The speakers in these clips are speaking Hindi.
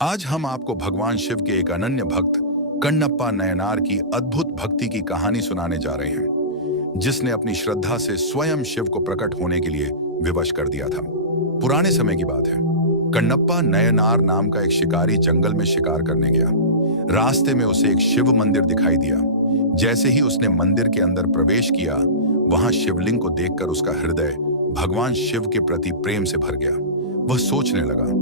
आज हम आपको भगवान शिव के एक अनन्य भक्त कण्णप्पा नयनार की अद्भुत भक्ति की कहानी सुनाने जा रहे हैं, जिसने अपनी श्रद्धा से स्वयं शिव को प्रकट होने के लिए विवश कर दिया था। पुराने समय की बात है। कण्णप्पा नयनार नाम का एक शिकारी जंगल में शिकार करने गया। रास्ते में उसे एक शिव मंदिर दिखाई दिया। जैसे ही उसने मंदिर के अंदर प्रवेश किया, वहां शिवलिंग को देखकर उसका हृदय भगवान शिव के प्रति प्रेम से भर गया। वह सोचने लगा,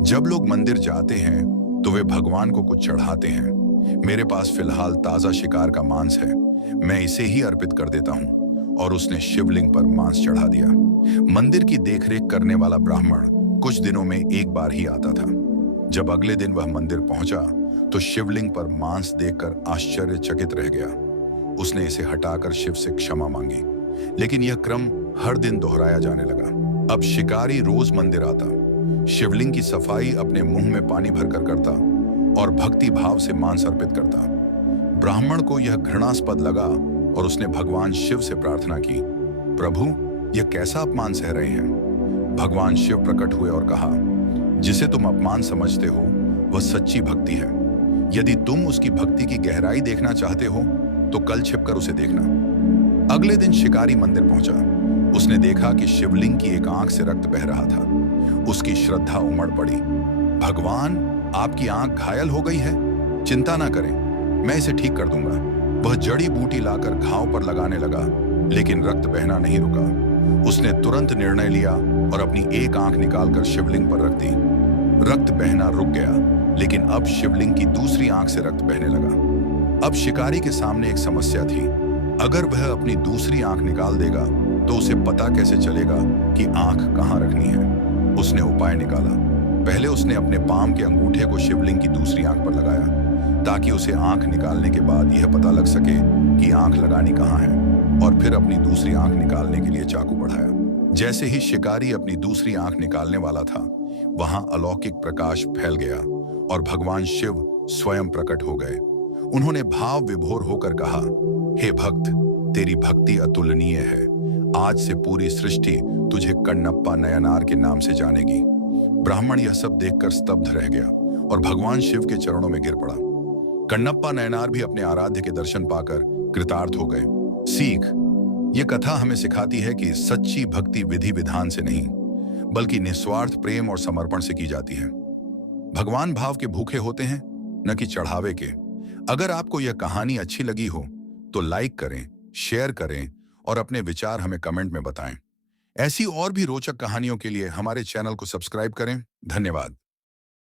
जब लोग मंदिर जाते हैं तो वे भगवान को कुछ चढ़ाते हैं। मेरे पास फिलहाल ताजा शिकार का मांस है, मैं इसे ही अर्पित कर देता हूं। और उसने शिवलिंग पर मांस चढ़ा दिया। मंदिर की देखरेख करने वाला ब्राह्मण कुछ दिनों में एक बार ही आता था। जब अगले दिन वह मंदिर पहुंचा तो शिवलिंग पर मांस देखकर आश्चर्यचकित रह गया। उसने इसे हटाकर शिव से क्षमा मांगी, लेकिन यह क्रम हर दिन दोहराया जाने लगा। अब शिकारी रोज मंदिर आता, शिवलिंग की सफाई अपने मुंह में पानी भरकर करता और भक्ति भाव से मांस अर्पित करता। ब्राह्मण को यह घृणास्पद लगा और उसने भगवान शिव से प्रार्थना की, प्रभु, यह कैसा अपमान सह रहे हैं। भगवान शिव प्रकट हुए और कहा, जिसे तुम अपमान समझते हो वह सच्ची भक्ति है। यदि तुम उसकी भक्ति की गहराई देखना चाहते हो तो कल छिपकर उसे देखना। अगले दिन शिकारी मंदिर पहुंचा। उसने देखा कि शिवलिंग की एक आंख से रक्त बह रहा था। उसकी श्रद्धा उमड़ पड़ी। भगवान, आपकी आंख घायल हो गई है, चिंता ना करें, मैं इसे ठीक कर दूंगा। वह जड़ी बूटी लाकर घाव पर लगाने लगा, लेकिन रक्त बहना नहीं रुका। उसने तुरंत निर्णय लिया और अपनी एक आंख निकालकर शिवलिंग पर रख दी। रक्त बहना रुक गया, लेकिन अब शिवलिंग की दूसरी आंख से रक्त बहने लगा। अब शिकारी के सामने एक समस्या थी। अगर वह अपनी दूसरी आंख निकाल देगा तो उसे पता कैसे चलेगा कि आंख कहां रखनी है। उसने उपाय निकाला। पहले उसने अपने पाम के अंगूठे को शिवलिंग की दूसरी आंख पर लगाया, ताकि उसे आंख निकालने के बाद यह पता लग सके कि आंख लगानी कहां है। और फिर अपनी दूसरी आंख निकालने के लिए चाकू बढ़ाया। जैसे ही शिकारी अपनी दूसरी आंख निकालने वाला था, वहां अलौकिक प्रकाश फैल गया और भगवान शिव स्वयं प्रकट हो गए। उन्होंने भाव विभोर होकर कहा, हे भक्त, तेरी भक्ति अतुलनीय है। आज से पूरी सृष्टि तुझे कण्णप्पा नयनार के नाम से जानेगी। ब्राह्मण यह सब देखकर स्तब्ध रह गया और भगवान शिव के चरणों में गिर पड़ा। कण्णप्पा नयनार भी अपने आराध्य के दर्शन पाकर कृतार्थ हो गए। सीख, ये कथा हमें सिखाती है कि सच्ची भक्ति विधि विधान से नहीं, बल्कि निस्वार्थ प्रेम और समर्पण से की जाती है। भगवान भाव के भूखे होते हैं, न कि चढ़ावे के। अगर आपको यह कहानी अच्छी लगी हो तो लाइक करें, शेयर करें और अपने विचार हमें कमेंट में बताएं। ऐसी और भी रोचक कहानियों के लिए हमारे चैनल को सब्सक्राइब करें। धन्यवाद।